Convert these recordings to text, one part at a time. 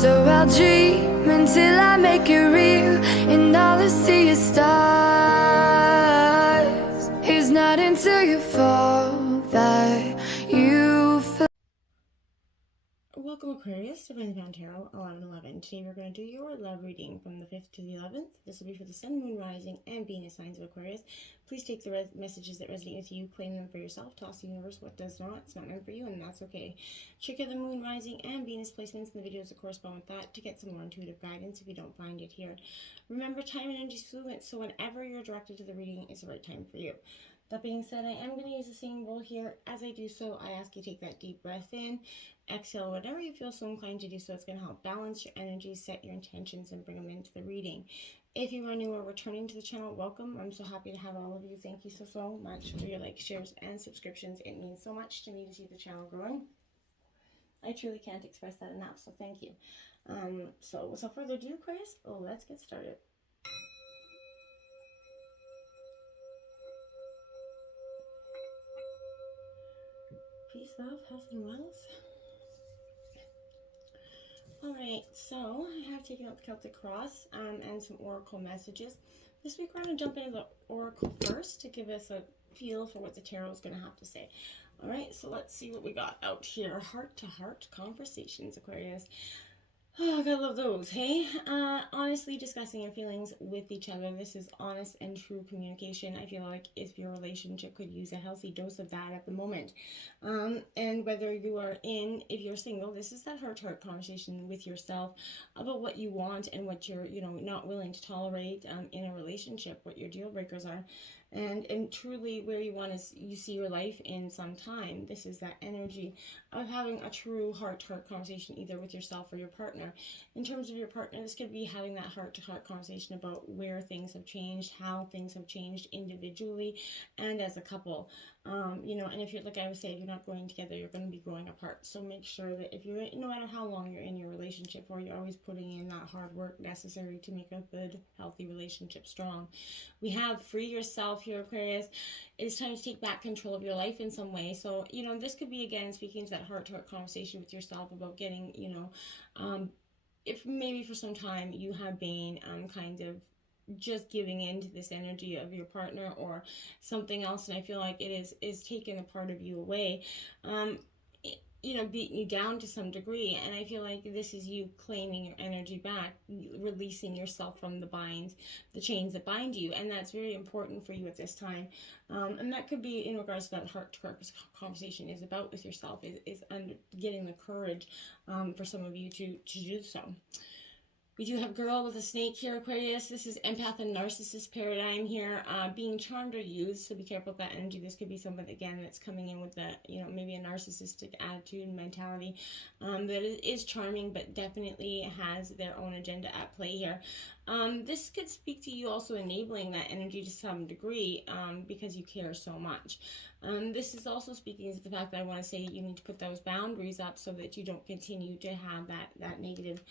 So I'll dream until I make it real, and all I see is stars. It's not until you fall that you feel. Welcome, Aquarius, to Divine Bound Tarot 1111. Today we're going to do your love reading from the 5th to the 11th. This will be for the Sun, Moon, Rising, and Venus signs of Aquarius. Please take the messages that resonate with you, claim them for yourself, toss the universe what does not. It's not meant for you, and that's okay. Check out the Moon, Rising, and Venus placements in the videos that correspond with that to get some more intuitive guidance if you don't find it here. Remember, time and energy is fluid, so whenever you're directed to the reading, it's the right time for you. That being said, I am going to use a singing bowl here. As I do so, I ask you to take that deep breath in, exhale whatever you feel so inclined to do so. It's going to help balance your energy, set your intentions, and bring them into the reading. If you are new or returning to the channel, welcome. I'm so happy to have all of you. Thank you so much for your likes, shares, and subscriptions. It means so much to me to see the channel growing. I truly can't express that enough, so thank you. So without further ado, Aquarius, let's get started. Peace, love, health, and wealth. Alright, so I have taken out the Celtic Cross and some oracle messages. This week we're going to jump into the oracle first to give us a feel for what the tarot is going to have to say. Alright, so let's see what we got out here. Heart-to-heart conversations, Aquarius. Oh, I gotta love those, hey? Honestly discussing your feelings with each other. This is honest and true communication. I feel like if your relationship could use a healthy dose of that at the moment. And whether you are if you're single, this is that heart-to-heart conversation with yourself about what you want and what you're, not willing to tolerate in a relationship, what your deal breakers are. And truly where you see your life in some time. This is that energy of having a true heart-to-heart conversation either with yourself or your partner. In terms of your partner, this could be having that heart-to-heart conversation about where things have changed, how things have changed individually and as a couple. And if you're, like I was saying, if you're not growing together, you're going to be growing apart. So make sure that if you're, no matter how long you're in your relationship, or you're always putting in that hard work necessary to make a good, healthy relationship strong. We have free yourself here, Aquarius. It's time to take back control of your life in some way. So, this could be, again, speaking to that heart-to-heart conversation with yourself about getting, if maybe for some time you have been kind of just giving into this energy of your partner or something else, and I feel like it is taking a part of you away, beating you down to some degree. And I feel like this is you claiming your energy back, releasing yourself from the chains that bind you, and that's very important for you at this time. And that could be in regards to that heart-to-heart conversation is about with yourself, is getting the courage for some of you to do so. We do have Girl with a Snake here, Aquarius. This is empath and narcissist paradigm here. Being charmed or used, so be careful with that energy. This could be someone, again, that's coming in with maybe a narcissistic attitude and mentality that is charming, but definitely has their own agenda at play here. This could speak to you also enabling that energy to some degree because you care so much. This is also speaking to the fact that I want to say you need to put those boundaries up so that you don't continue to have that negative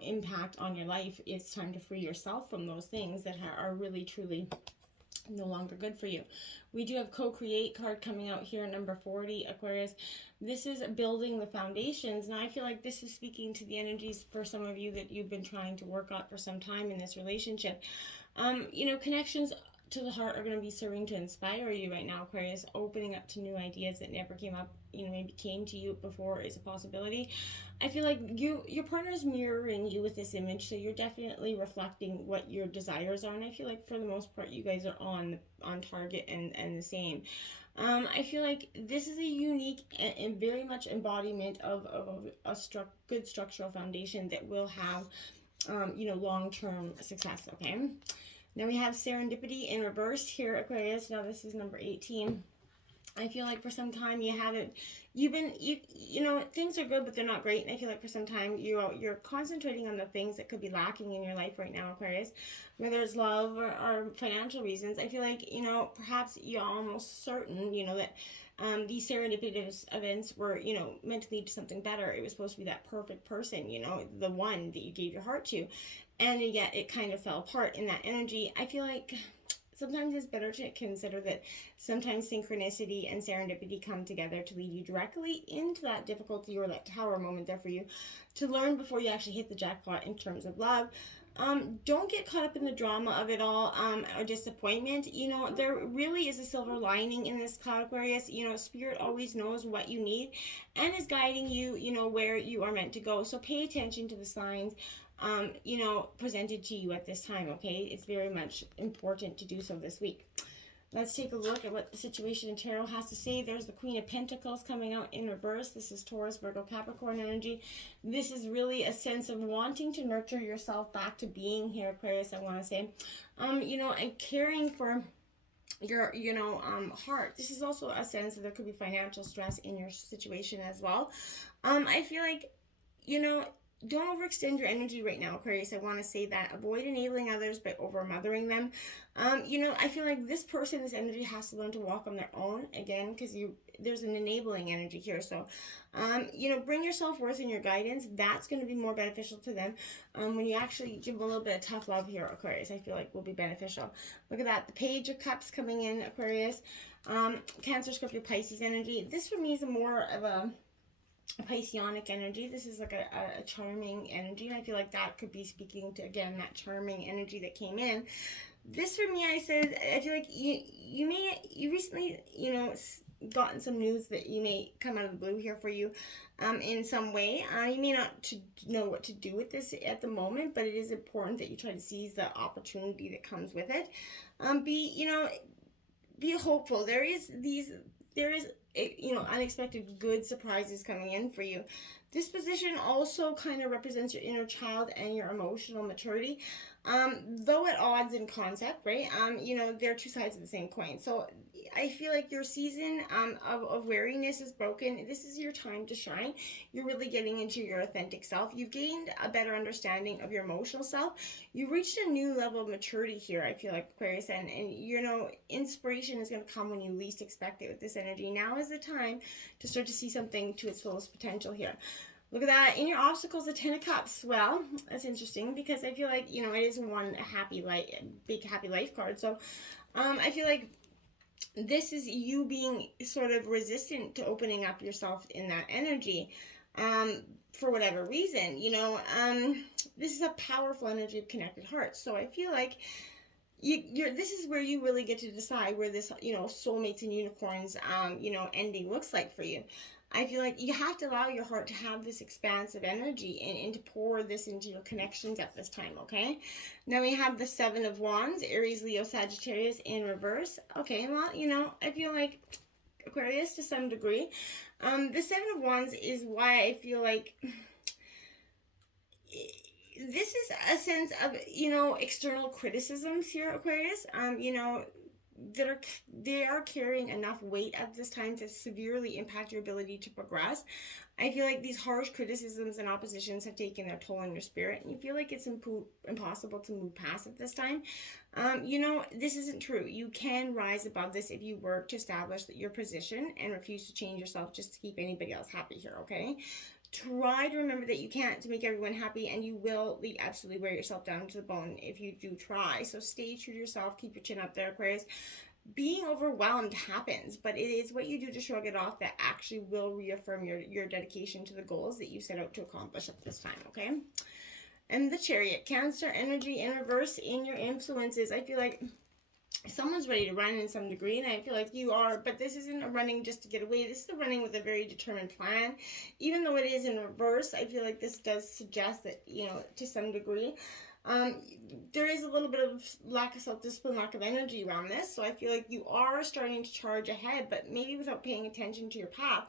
impact on your life. It's time to free yourself from those things that are really truly no longer good for you. We do have co-create card coming out here, number 40, Aquarius. This is building the foundations. Now I feel like this is speaking to the energies for some of you that you've been trying to work on for some time in this relationship. Connections to the heart are going to be serving to inspire you right now, Aquarius. Opening up to new ideas that never came up, maybe came to you before is a possibility. I feel like your partner is mirroring you with this image, so you're definitely reflecting what your desires are, and I feel like for the most part you guys are on target and the same. I feel like this is a unique and very much embodiment of a good structural foundation that will have long-term success. Okay, now we have serendipity in reverse here, Aquarius. Now this is number 18. I feel like for some time things are good, but they're not great. And I feel like for some time you're concentrating on the things that could be lacking in your life right now, Aquarius, whether it's love or financial reasons. I feel like, perhaps you're almost certain, that these serendipitous events were, meant to lead to something better. It was supposed to be that perfect person, the one that you gave your heart to. And yet it kind of fell apart in that energy. I feel like sometimes it's better to consider that sometimes synchronicity and serendipity come together to lead you directly into that difficulty or that tower moment there for you to learn before you actually hit the jackpot in terms of love. Don't get caught up in the drama of it all, or disappointment. You know, there really is a silver lining in this cloud, Aquarius. You know, Spirit always knows what you need and is guiding you, you know, where you are meant to go. So pay attention to the signs, you know, presented to you at this time, okay? It's very much important to do so this week. Let's take a look at what the situation in tarot has to say. There's the Queen of Pentacles coming out in reverse. This is Taurus, Virgo, Capricorn energy. This is really a sense of wanting to nurture yourself back to being here, Aquarius, I want to say. You know, and caring for your, you know, heart. This is also a sense that there could be financial stress in your situation as well. I feel like, you know, don't overextend your energy right now, Aquarius. I want to say that. Avoid enabling others by over-mothering them. You know, I feel like this person, this energy has to learn to walk on their own, again, because there's an enabling energy here. So, you know, bring your self-worth and your guidance. That's going to be more beneficial to them. When you actually give them a little bit of tough love here, Aquarius, I feel like will be beneficial. Look at that. The Page of Cups coming in, Aquarius. Cancer, Scorpio, Pisces energy. This for me is more of a Pisceanic energy. This is like a charming energy, and I feel like that could be speaking to, again, that charming energy that came in. This for me, I feel like you recently, you know, gotten some news that you may come out of the blue here for you in some way. You may not know what to do with this at the moment, but it is important that you try to seize the opportunity that comes with it. Be hopeful. There is you know, unexpected good surprises coming in for you. This position also kind of represents your inner child and your emotional maturity. Though at odds in concept, right? You know, they're two sides of the same coin. So I feel like your season of wariness is broken. This is your time to shine. You're really getting into your authentic self. You've gained a better understanding of your emotional self. You've reached a new level of maturity here, I feel like, Aquarius. And you know, inspiration is going to come when you least expect it with this energy. Now is the time to start to see something to its fullest potential here. Look at that. In your obstacles, the Ten of Cups. Well, that's interesting because I feel like, you know, it is one big happy life card. So I feel like this is you being sort of resistant to opening up yourself in that energy for whatever reason. You know, this is a powerful energy of connected hearts. So I feel like this is where you really get to decide where this, you know, soulmates and unicorns, you know, ending looks like for you. I feel like you have to allow your heart to have this expansive energy and to pour this into your connections at this time, okay? Now we have the Seven of Wands, Aries, Leo, Sagittarius in reverse. Okay, well, you know, I feel like Aquarius to some degree. The Seven of Wands is why I feel like this is a sense of, you know, external criticisms here, Aquarius. You know, they are carrying enough weight at this time to severely impact your ability to progress. I feel like these harsh criticisms and oppositions have taken their toll on your spirit, and you feel like it's impossible to move past at this time. You know, this isn't true. You can rise above this if you work to establish your position and refuse to change yourself just to keep anybody else happy here, okay? Try to remember that you can't to make everyone happy, and you will absolutely wear yourself down to the bone if you do try. So stay true to yourself. Keep your chin up there, Aquarius. Being overwhelmed happens, but it is what you do to shrug it off that actually will reaffirm your dedication to the goals that you set out to accomplish at this time, okay? And the Chariot, Cancer energy in reverse in your influences. I feel like someone's ready to run in some degree, and I feel like you are, but this isn't a running just to get away. This is a running with a very determined plan. Even though it is in reverse, I feel like this does suggest that, you know, to some degree, there is a little bit of lack of self-discipline, lack of energy around this. So I feel like you are starting to charge ahead, but maybe without paying attention to your path.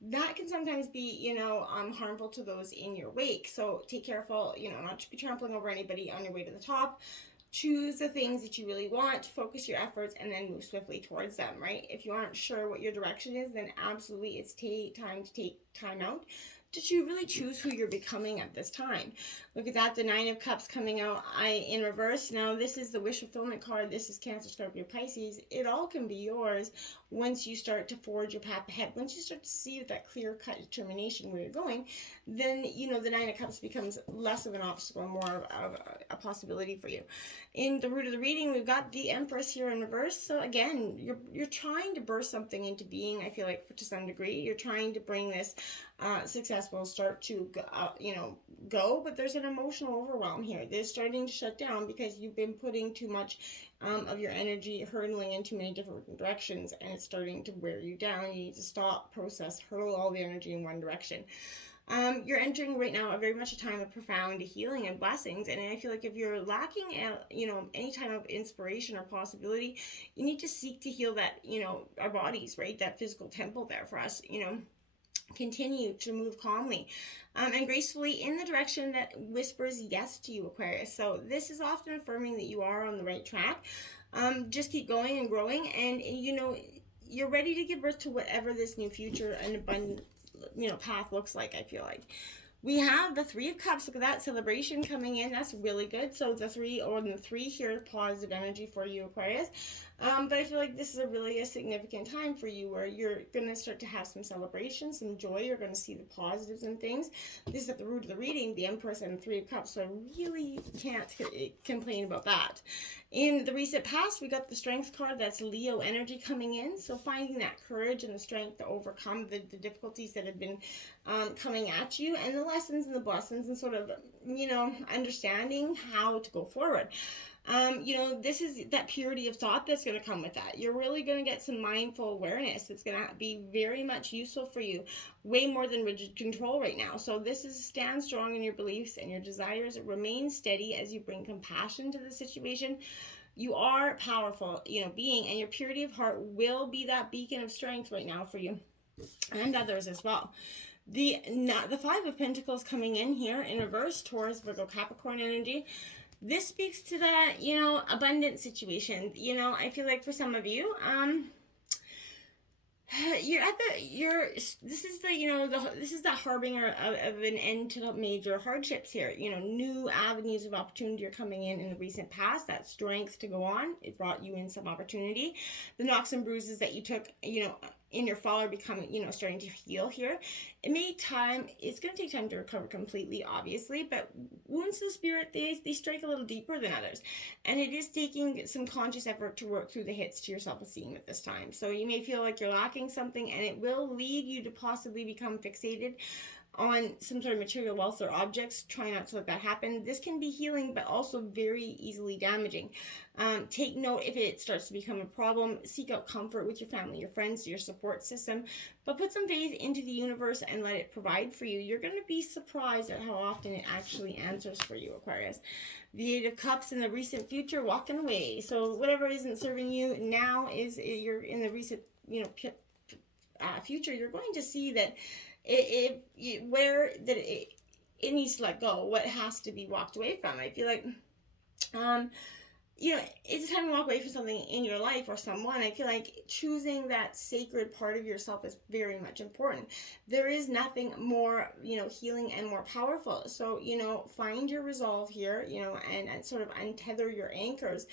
That can sometimes be, you know, harmful to those in your wake. So take careful, you know, not to be trampling over anybody on your way to the top. Choose the things that you really want, focus your efforts, and then move swiftly towards them, right? If you aren't sure what your direction is, then absolutely it's time to take time out to really choose who you're becoming at this time. Look at that, the Nine of Cups coming out in reverse. Now, this is the wish fulfillment card. This is Cancer, Scorpio, Pisces. It all can be yours. once you start to forge your path ahead, once you start to see with that clear-cut determination where you're going, then, you know, the Nine of Cups becomes less of an obstacle and more of a possibility for you. In the root of the reading, we've got the Empress here in reverse. So again, you're trying to burst something into being, I feel like, to some degree. You're trying to bring this successful start to go, but there's an emotional overwhelm here. They're starting to shut down because you've been putting too much of your energy hurtling in too many different directions, and it's starting to wear you down. You need to stop, process, hurl all the energy in one direction. You're entering right now a very much a time of profound healing and blessings, and I feel like if you're lacking, any type of inspiration or possibility, you need to seek to heal that, our bodies, right? That physical temple there for us, continue to move calmly and gracefully in the direction that whispers yes to you, Aquarius. So this is often affirming that you are on the right track. Just keep going and growing, and you're ready to give birth to whatever this new future and abundant path looks like. I feel like we have the Three of Cups. Look at that celebration coming in. That's really good. So the three here, positive energy for you, Aquarius. But I feel like this is a significant time for you where you're going to start to have some celebration, some joy. You're going to see the positives in things. This is at the root of the reading, the Empress and the Three of Cups. So I really can't complain about that. In the recent past, we got the Strength card. That's Leo energy coming in. So finding that courage and the strength to overcome the difficulties that have been coming at you, and the lessons and the blessings, and sort of, understanding how to go forward. This is that purity of thought that's going to come with that. You're really going to get some mindful awareness that's going to be very much useful for you, way more than rigid control right now. So this is stand strong in your beliefs and your desires. Remain steady as you bring compassion to the situation. You are powerful, being, and your purity of heart will be that beacon of strength right now for you and others as well. The Five of Pentacles coming in here in reverse, Taurus, Virgo, Capricorn energy. This speaks to that, abundant situation. I feel like for some of you, this is the harbinger of an end to major hardships here. New avenues of opportunity are coming in the recent past. That strength to go on, it brought you in some opportunity. The knocks and bruises that you took, in your fall are becoming, starting to heal here. It's going to take time to recover completely, obviously, but wounds to the spirit, they strike a little deeper than others. And it is taking some conscious effort to work through the hits to your self-esteem at this time. So you may feel like you're lacking something, and it will lead you to possibly become fixated on some sort of material wealth or objects. Try not to let that happen. This can be healing, but also very easily damaging. Take note if it starts to become a problem. Seek out comfort with your family, your friends, your support system, but put some faith into the universe and let it provide for you. You're going to be surprised at how often it actually answers for you, Aquarius. The Eight of Cups in the recent future, walking away. So whatever isn't serving you now you're in the recent, future. You're going to see that it needs to let go, what has to be walked away from. I feel like it's time to walk away from something in your life or someone. I feel like choosing that sacred part of yourself is very much important. There is nothing more healing and more powerful. So find your resolve here, and sort of untether your anchors.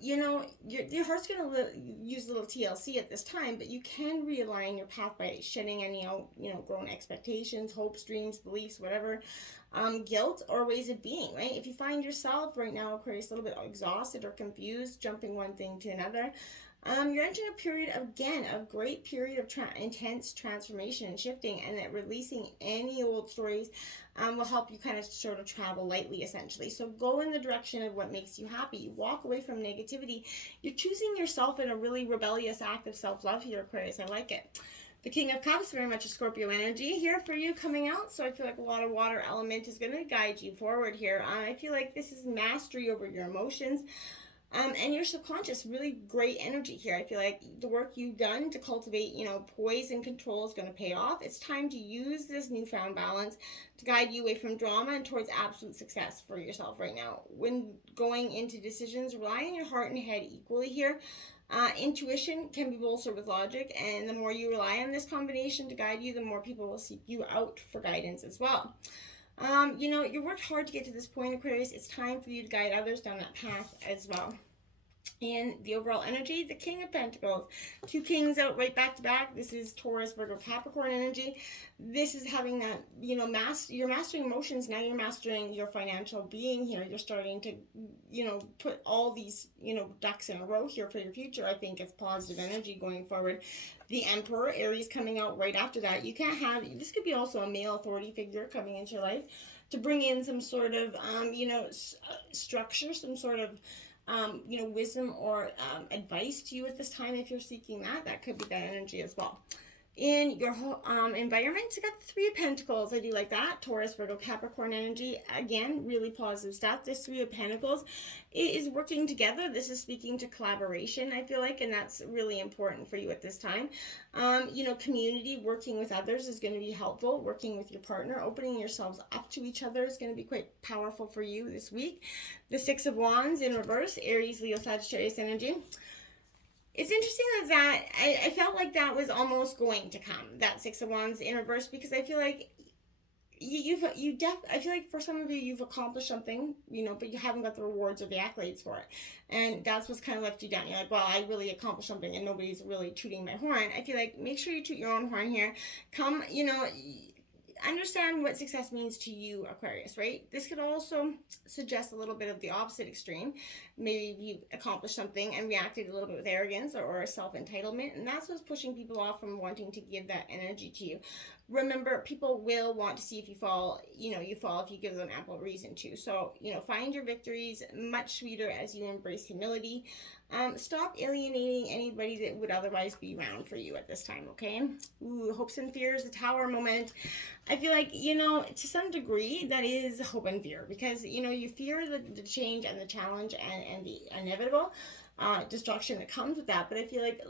Your heart's going to use a little TLC at this time, but you can realign your path by shedding any, grown expectations, hopes, dreams, beliefs, whatever, guilt or ways of being, right? If you find yourself right now, Aquarius, a little bit exhausted or confused, jumping one thing to another, you're entering a period of great period of intense transformation and shifting, and that releasing any old stories will help you kind of sort of travel lightly, essentially. So go in the direction of what makes you happy. Walk away from negativity. You're choosing yourself in a really rebellious act of self-love here, Aquarius. I like it. The King of Cups, very much a Scorpio energy here for you coming out. So I feel like a lot of water element is going to guide you forward here. I feel like this is mastery over your emotions. And your subconscious, really great energy here. I feel like the work you've done to cultivate, poise and control is going to pay off. It's time to use this newfound balance to guide you away from drama and towards absolute success for yourself right now. When going into decisions, rely on your heart and head equally here. Intuition can be bolstered with logic, and the more you rely on this combination to guide you, the more people will seek you out for guidance as well. You worked hard to get to this point, Aquarius. It's time for you to guide others down that path as well. In the overall energy, the King of Pentacles. Two kings out right back to back. This is Taurus, Virgo, Capricorn energy. This is having that, you know, you're mastering emotions. Now you're mastering your financial being here. You're starting to, you know, put all these, you know, ducks in a row here for your future. I think it's positive energy going forward. The Emperor, Aries, coming out right after that. You can't have, this could be also a male authority figure coming into your life to bring in some sort of, you know, structure, some sort of, you know, wisdom or advice to you at this time. If you're seeking that, that could be that energy as well. In your whole environment, you got the Three of Pentacles. I do like that. Taurus, Virgo, Capricorn energy. Again, really positive stuff. This Three of Pentacles is working together. This is speaking to collaboration, I feel like, and that's really important for you at this time. You know, community, working with others is going to be helpful. Working with your partner, opening yourselves up to each other is going to be quite powerful for you this week. The Six of Wands in reverse, Aries, Leo, Sagittarius energy. It's interesting that I felt like that was almost going to come, that Six of Wands in reverse, because I feel like I feel like for some of you, you've accomplished something, you know, but you haven't got the rewards or the accolades for it. And that's what's kind of left you down. You're like, well, I really accomplished something and nobody's really tooting my horn. I feel like make sure you toot your own horn here. Come, you know, understand what success means to you, Aquarius, right? This could also suggest a little bit of the opposite extreme. Maybe you accomplished something and reacted a little bit with arrogance or self-entitlement, and that's what's pushing people off from wanting to give that energy to you. Remember, people will want to see if you fall, you know, you fall if you give them ample reason to. So, you know, find your victories, much sweeter as you embrace humility. Stop alienating anybody that would otherwise be around for you at this time, okay? Ooh, hopes and fears, the Tower moment. I feel like, you know, to some degree, that is hope and fear, because, you know, you fear the change and the challenge and the inevitable destruction that comes with that. But I feel like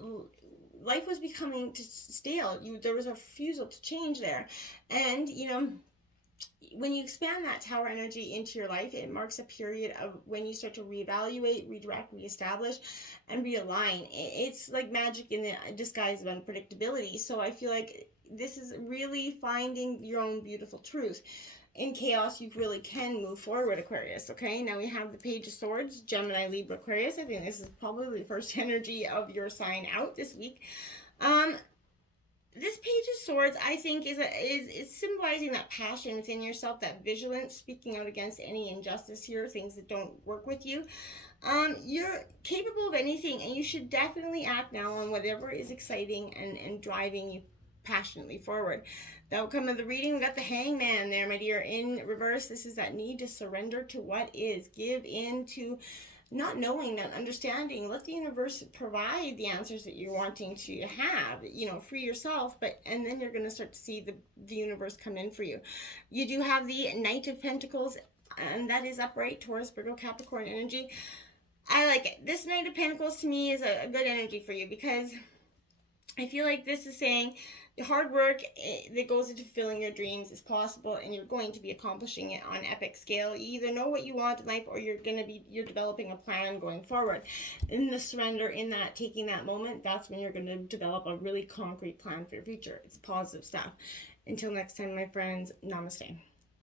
life was becoming stale. There was a refusal to change there. And, you know, when you expand that Tower energy into your life, it marks a period of when you start to reevaluate, redirect, reestablish, and realign. It's like magic in the disguise of unpredictability. So I feel like this is really finding your own beautiful truth. In chaos, you really can move forward, Aquarius. Okay, now we have the Page of Swords, Gemini, Libra, Aquarius. I think this is probably the first energy of your sign out this week. This Page of Swords, I think, is symbolizing that passion within yourself, that vigilance, speaking out against any injustice here, things that don't work with you. You're capable of anything, and you should definitely act now on whatever is exciting and driving you passionately forward. The outcome of the reading, we got the Hangman there, my dear, in reverse. This is that need to surrender to what is, give in to not knowing, not understanding. Let the universe provide the answers that you're wanting to have. You know, free yourself, and then you're going to start to see the universe come in for you. You do have the Knight of Pentacles, and that is upright, Taurus, Virgo, Capricorn energy. I like it. This Knight of Pentacles to me is a good energy for you, because I feel like this is saying the hard work that goes into fulfilling your dreams is possible, and you're going to be accomplishing it on an epic scale. You either know what you want in life, or you're developing a plan going forward. In the surrender, in that taking that moment, that's when you're going to develop a really concrete plan for your future. It's positive stuff. Until next time, my friends, namaste.